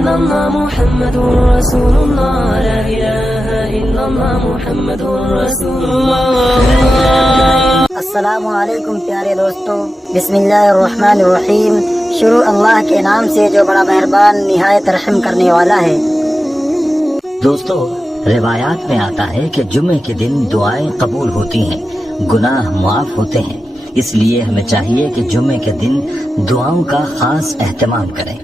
إلا الله محمد رسول الله لا إله إلا الله محمد رسول الله. السلام علیکم پیارے دوستو، بسم اللہ الرحمن الرحیم. شروع اللہ کے نام سے جو بڑا مہربان نہایت رحم کرنے والا ہے. دوستو، روایات میں آتا ہے کہ جمعے کے دن دعائیں قبول ہوتی ہیں، گناہ معاف ہوتے ہیں. اس لیے ہمیں چاہیے کہ جمعے کے دن دعاؤں کا خاص اہتمام کریں.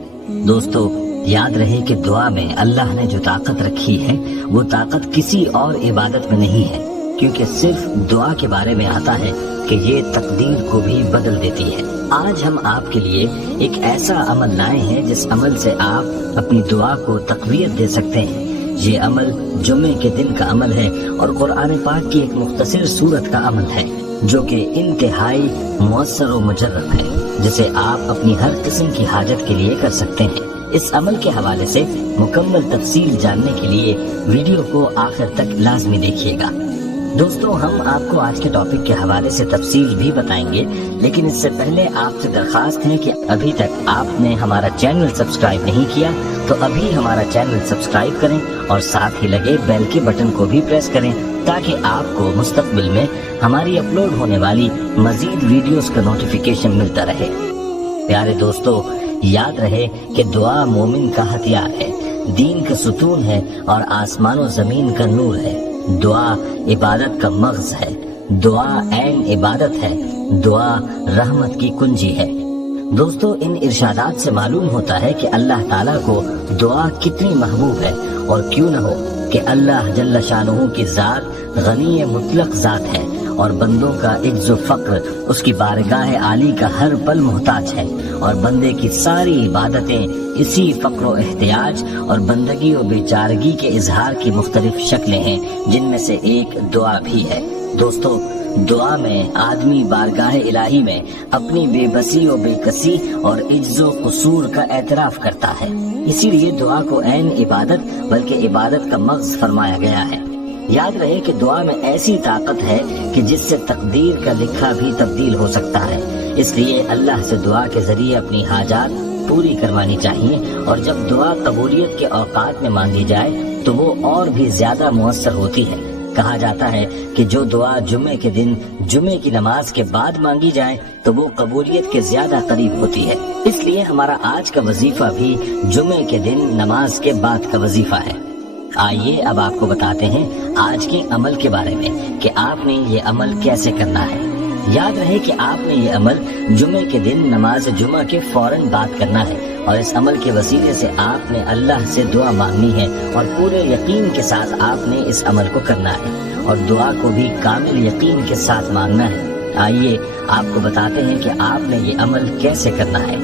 دوستو، یاد رہے کہ دعا میں اللہ نے جو طاقت رکھی ہے وہ طاقت کسی اور عبادت میں نہیں ہے، کیونکہ صرف دعا کے بارے میں آتا ہے کہ یہ تقدیر کو بھی بدل دیتی ہے. آج ہم آپ کے لیے ایک ایسا عمل لائے ہیں جس عمل سے آپ اپنی دعا کو تقویت دے سکتے ہیں. یہ عمل جمعے کے دن کا عمل ہے اور قرآن پاک کی ایک مختصر سورت کا عمل ہے جو کہ انتہائی مؤثر و مجرب ہے، جسے آپ اپنی ہر قسم کی حاجت کے لیے کر سکتے ہیں. اس عمل کے حوالے سے مکمل تفصیل جاننے کے لیے ویڈیو کو آخر تک لازمی دیکھیے گا. دوستو، ہم آپ کو آج کے ٹاپک کے حوالے سے تفصیل بھی بتائیں گے، لیکن اس سے پہلے آپ سے درخواست ہے کہ ابھی تک آپ نے ہمارا چینل سبسکرائب نہیں کیا تو ابھی ہمارا چینل سبسکرائب کریں اور ساتھ ہی لگے بیل کے بٹن کو بھی پریس کریں تاکہ آپ کو مستقبل میں ہماری اپلوڈ ہونے والی مزید ویڈیوز کا نوٹیفیکیشن ملتا رہے. پیارے دوستو، یاد رہے کہ دعا مومن کا ہتھیار ہے، دین کا ستون ہے اور آسمان و زمین کا نور ہے. دعا عبادت کا مغز ہے، دعا عین عبادت ہے، دعا رحمت کی کنجی ہے. دوستو، ان ارشادات سے معلوم ہوتا ہے کہ اللہ تعالیٰ کو دعا کتنی محبوب ہے، اور کیوں نہ ہو کہ اللہ جل شانہ کی ذات غنی مطلق ذات ہے اور بندوں کا عجز و فقر اس کی بارگاہ عالی کا ہر پل محتاج ہے، اور بندے کی ساری عبادتیں اسی فقر و احتیاج اور بندگی و بیچارگی کے اظہار کی مختلف شکلیں ہیں، جن میں سے ایک دعا بھی ہے. دوستو، دعا میں آدمی بارگاہ الہی میں اپنی بے بسی و بے کسی اور عجز و قصور کا اعتراف کرتا ہے. اسی لیے دعا کو عین عبادت بلکہ عبادت کا مغز فرمایا گیا ہے. یاد رہے کہ دعا میں ایسی طاقت ہے کہ جس سے تقدیر کا لکھا بھی تبدیل ہو سکتا ہے. اس لیے اللہ سے دعا کے ذریعے اپنی حاجات پوری کروانی چاہیے، اور جب دعا قبولیت کے اوقات میں مانگی جائے تو وہ اور بھی زیادہ مؤثر ہوتی ہے. کہا جاتا ہے کہ جو دعا جمعے کے دن جمعے کی نماز کے بعد مانگی جائے تو وہ قبولیت کے زیادہ قریب ہوتی ہے. اس لیے ہمارا آج کا وظیفہ بھی جمعے کے دن نماز کے بعد کا وظیفہ ہے. آئیے اب آپ کو بتاتے ہیں آج کے عمل کے بارے میں کہ آپ نے یہ عمل کیسے کرنا ہے. یاد رہے کہ آپ نے یہ عمل جمعے کے دن نماز جمعہ کے فوراً بعد کرنا ہے، اور اس عمل کے وسیلے سے آپ نے اللہ سے دعا مانگنی ہے اور پورے یقین کے ساتھ آپ نے اس عمل کو کرنا ہے، اور دعا کو بھی کامل یقین کے ساتھ مانگنا ہے. آئیے آپ کو بتاتے ہیں کہ آپ نے یہ عمل کیسے کرنا ہے.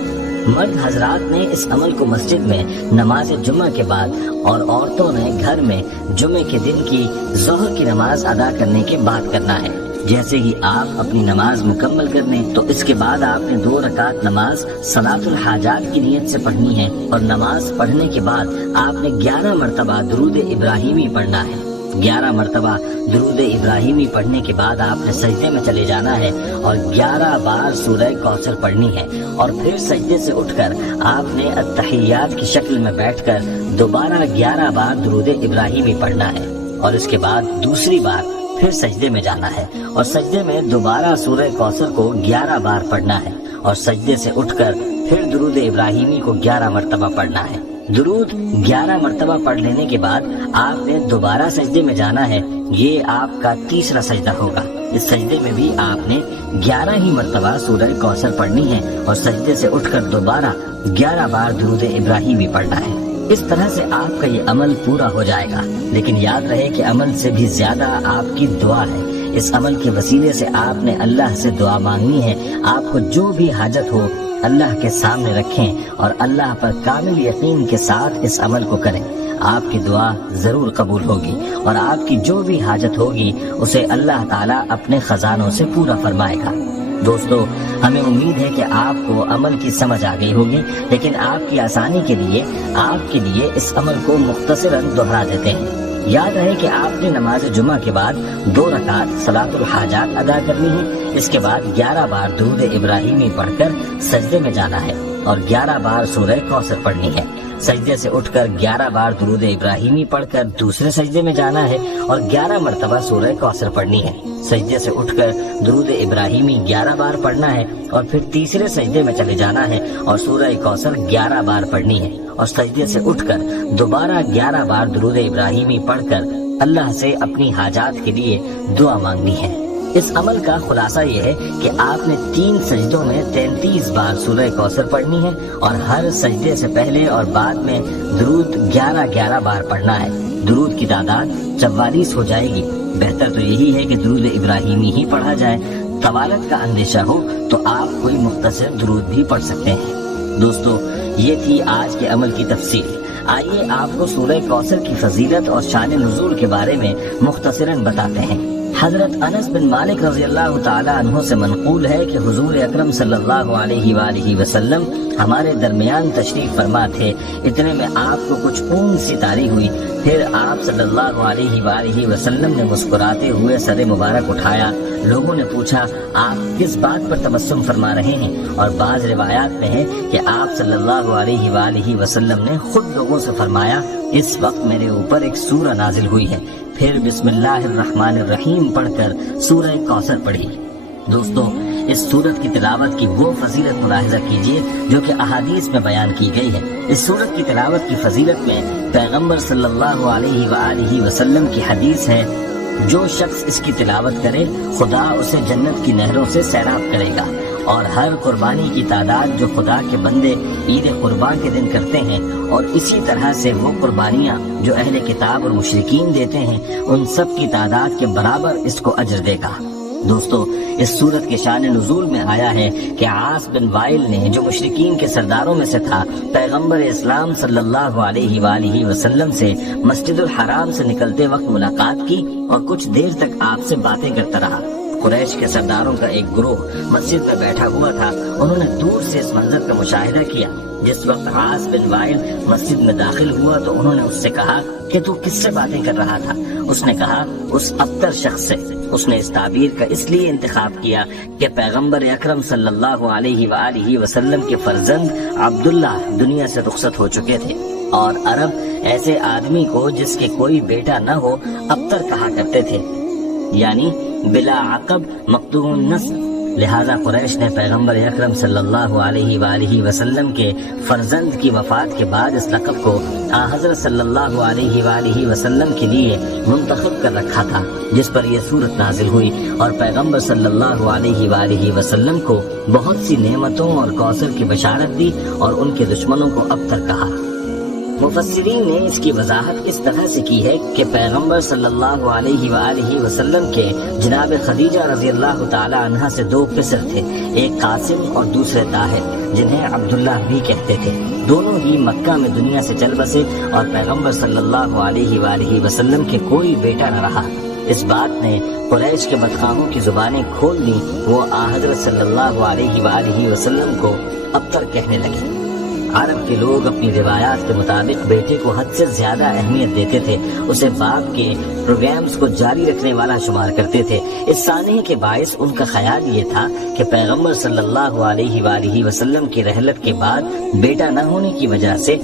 مرد حضرات نے اس عمل کو مسجد میں نماز جمعہ کے بعد اور عورتوں نے گھر میں جمعے کے دن کی ظہر کی نماز ادا کرنے کے بعد کرنا ہے. جیسے ہی آپ اپنی نماز مکمل کر لیں تو اس کے بعد آپ نے 2 رکعت نماز صلاۃ الحاجات کی نیت سے پڑھنی ہے، اور نماز پڑھنے کے بعد آپ نے 11 مرتبہ درود ابراہیمی پڑھنا ہے. 11 مرتبہ درود ابراہیمی پڑھنے کے بعد آپ نے سجدے میں چلے جانا ہے اور 11 بار سورہ کوثر پڑھنی ہے، اور پھر سجدے سے اٹھ کر آپ نے التحیات کی شکل میں بیٹھ کر دوبارہ 11 بار درود ابراہیمی پڑھنا ہے، اور اس کے بعد دوسری بار پھر سجدے میں جانا ہے اور سجدے میں دوبارہ سورہ کوثر کو 11 بار پڑھنا ہے، اور سجدے سے اٹھ کر پھر درود ابراہیمی کو 11 مرتبہ پڑھنا ہے. درود 11 مرتبہ پڑھ لینے کے بعد آپ نے دوبارہ سجدے میں جانا ہے. یہ آپ کا تیسرا سجدہ ہوگا. اس سجدے میں بھی آپ نے 11 ہی مرتبہ سورہ کوثر پڑھنی ہے اور سجدے سے اٹھ کر دوبارہ 11 بار درود ابراہیمی پڑھنا ہے. اس طرح سے آپ کا یہ عمل پورا ہو جائے گا. لیکن یاد رہے کہ عمل سے بھی زیادہ آپ کی دعا ہے. اس عمل کے وسیلے سے آپ نے اللہ سے دعا مانگنی ہے. آپ کو جو بھی حاجت ہو اللہ کے سامنے رکھیں اور اللہ پر کامل یقین کے ساتھ اس عمل کو کریں. آپ کی دعا ضرور قبول ہوگی اور آپ کی جو بھی حاجت ہوگی اسے اللہ تعالیٰ اپنے خزانوں سے پورا فرمائے گا. دوستو، ہمیں امید ہے کہ آپ کو عمل کی سمجھ آ گئی ہوگی، لیکن آپ کی آسانی کے لیے آپ کے لیے اس عمل کو مختصراً دہرا دیتے ہیں. یاد رہے کہ آپ نے نماز جمعہ کے بعد 2 رکعت صلاۃ الحاجات ادا کرنی ہے. اس کے بعد 11 بار درود ابراہیمی پڑھ کر سجدے میں جانا ہے اور 11 بار سورہ کوثر پڑھنی ہے. سجدے سے اٹھ کر 11 بار درود ابراہیمی پڑھ کر دوسرے سجدے میں جانا ہے اور 11 مرتبہ سورہ کوثر پڑھنی ہے۔ سجدے سے اٹھ کر درود ابراہیمی 11 بار پڑھنا ہے اور پھر تیسرے سجدے میں چلے جانا ہے اور سورہ کوثر 11 بار پڑھنی ہے اور سجدے سے اٹھ کر دوبارہ 11 بار درود ابراہیمی پڑھ کر اللہ سے اپنی حاجات کے لیے دعا مانگنی ہے۔ اس عمل کا خلاصہ یہ ہے کہ آپ نے 3 سجدوں میں 33 بار سورہ کوثر پڑھنی ہے اور ہر سجدے سے پہلے اور بعد میں درود 11 بار پڑھنا ہے۔ درود کی تعداد 44 ہو جائے گی۔ بہتر تو یہی ہے کہ درود ابراہیمی ہی پڑھا جائے۔ طوالت کا اندیشہ ہو تو آپ کوئی مختصر درود بھی پڑھ سکتے ہیں۔ دوستو، یہ تھی آج کے عمل کی تفصیل۔ آئیے آپ کو سورہ کوثر کی فضیلت اور شان نزول کے بارے میں مختصراً بتاتے ہیں۔ حضرت انس بن مالک رضی اللہ تعالی عنہ سے منقول ہے کہ حضور اکرم صلی اللہ علیہ وآلہ وسلم ہمارے درمیان تشریف فرما تھے۔ اتنے میں آپ کو کچھ اون سی طاری ہوئی، پھر آپ صلی اللہ علیہ وآلہ وسلم نے مسکراتے ہوئے سر مبارک اٹھایا۔ لوگوں نے پوچھا آپ کس بات پر تبسم فرما رہے ہیں، اور بعض روایات میں ہے کہ آپ صلی اللہ علیہ وآلہ وسلم نے خود لوگوں سے فرمایا اس وقت میرے اوپر ایک سورہ نازل ہوئی ہے، پھر بسم اللہ الرحمن الرحیم پڑھ کر سورہ کوثر پڑھی۔ دوستو، اس سورت کی تلاوت کی وہ فضیلت ملاحظہ کیجیے جو کہ احادیث میں بیان کی گئی ہے۔ اس سورت کی تلاوت کی فضیلت میں پیغمبر صلی اللہ علیہ وآلہ وسلم کی حدیث ہے، جو شخص اس کی تلاوت کرے خدا اسے جنت کی نہروں سے سیراب کرے گا، اور ہر قربانی کی تعداد جو خدا کے بندے عید قربان کے دن کرتے ہیں، اور اسی طرح سے وہ قربانیاں جو اہل کتاب اور مشرکین دیتے ہیں، ان سب کی تعداد کے برابر اس کو اجر دے گا۔ دوستو، اس سورت کے شان نزول میں آیا ہے کہ عاص بن وائل نے، جو مشرکین کے سرداروں میں سے تھا، پیغمبر اسلام صلی اللہ علیہ وآلہ وسلم سے مسجد الحرام سے نکلتے وقت ملاقات کی اور کچھ دیر تک آپ سے باتیں کرتا رہا۔ قریش کے سرداروں کا ایک گروہ مسجد میں بیٹھا ہوا تھا۔ انہوں نے دور سے اس منظر کا مشاہدہ کیا۔ جس وقت عاص بن وائل مسجد میں داخل ہوا تو انہوں نے اس سے کہا کہ تو کس سے باتیں کر رہا تھا؟ اس نے کہا اس ابتر شخص سے۔ اس نے اس تعبیر کا اس لیے انتخاب کیا کہ پیغمبر اکرم صلی اللہ علیہ وآلہ وسلم کے فرزند عبداللہ دنیا سے رخصت ہو چکے تھے، اور عرب ایسے آدمی کو جس کے کوئی بیٹا نہ ہو ابتر کہا کرتے تھے، یعنی بلا عقب مقطوع النسل۔ لہذا قریش نے پیغمبر اکرم صلی اللہ علیہ وآلہ وسلم کے فرزند کی وفات کے بعد اس لقب کو حضرت صلی اللہ علیہ وآلہ وسلم کے لیے منتخب کر رکھا تھا، جس پر یہ سورت نازل ہوئی، اور پیغمبر صلی اللہ علیہ وآلہ وسلم کو بہت سی نعمتوں اور کوثر کی بشارت دی اور ان کے دشمنوں کو ابتر کہا۔ مفسرین نے اس کی وضاحت اس طرح سے کی ہے کہ پیغمبر صلی اللہ علیہ وآلہ وسلم کے جناب خدیجہ رضی اللہ تعالی عنہا سے 2 پسر تھے، ایک قاسم اور دوسرے طاہر، جنہیں عبداللہ بھی کہتے تھے۔ دونوں ہی مکہ میں دنیا سے چل بسے اور پیغمبر صلی اللہ علیہ وآلہ وسلم کے کوئی بیٹا نہ رہا۔ اس بات نے قریش کے بدخواہوں کی زبانیں کھول دی۔ وہ حضرت صلی اللہ علیہ وآلہ وسلم کو ابتر کہنے لگے۔ عرب کے لوگ اپنی روایات کے مطابق بیٹے کو حد سے زیادہ اہمیت دیتے تھے، اسے باپ کے پروگرامز کو جاری رکھنے والا شمار کرتے تھے۔ اس سانحے کے باعث ان کا خیال یہ تھا کہ پیغمبر صلی اللہ علیہ وآلہ وسلم کی رحلت کے بعد بیٹا نہ ہونے کی وجہ سے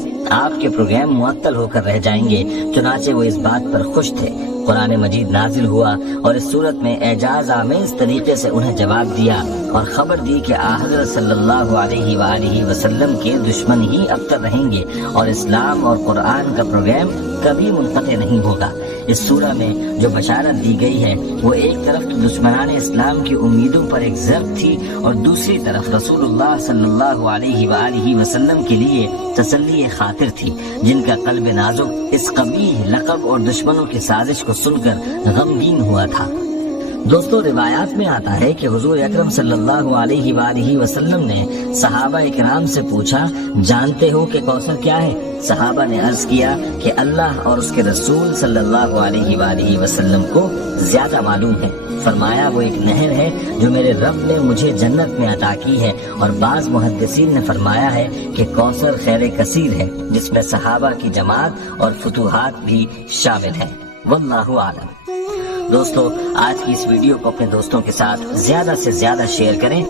آپ کے پروگرام معطل ہو کر رہ جائیں گے، چنانچہ وہ اس بات پر خوش تھے۔ قرآن مجید نازل ہوا اور اس صورت میں اعجاز آمیز طریقے سے انہیں جواب دیا اور خبر دی کہ حضرت صلی اللہ علیہ وآلہ وسلم کے دشمن ہی ابتر رہیں گے اور اسلام اور قرآن کا پروگرام کبھی منقطع نہیں ہوگا۔ اس سورہ میں جو بشارت دی گئی ہے وہ ایک طرف تو دشمنان اسلام کی امیدوں پر ایک ضرب تھی، اور دوسری طرف رسول اللہ صلی اللہ علیہ وآلہ وسلم کے لیے تسلی خاطر تھی، جن کا قلب نازک اس قبیح لقب اور دشمنوں کی سازش کو سن کر غمگین ہوا تھا۔ دوستو، روایات میں آتا ہے کہ حضور اکرم صلی اللہ علیہ وآلہ وسلم نے صحابہ اکرام سے پوچھا، جانتے ہو کہ کوثر کیا ہے؟ صحابہ نے عرض کیا کہ اللہ اور اس کے رسول صلی اللہ علیہ وآلہ وسلم کو زیادہ معلوم ہے۔ فرمایا وہ ایک نہر ہے جو میرے رب نے مجھے جنت میں عطا کی ہے، اور بعض محدثین نے فرمایا ہے کہ کوثر خیر کثیر ہے، جس میں صحابہ کی جماعت اور فتوحات بھی شامل ہیں۔ واللہ اعلم۔ دوستو، آج کی اس ویڈیو کو اپنے دوستوں کے ساتھ زیادہ سے زیادہ شیئر کریں۔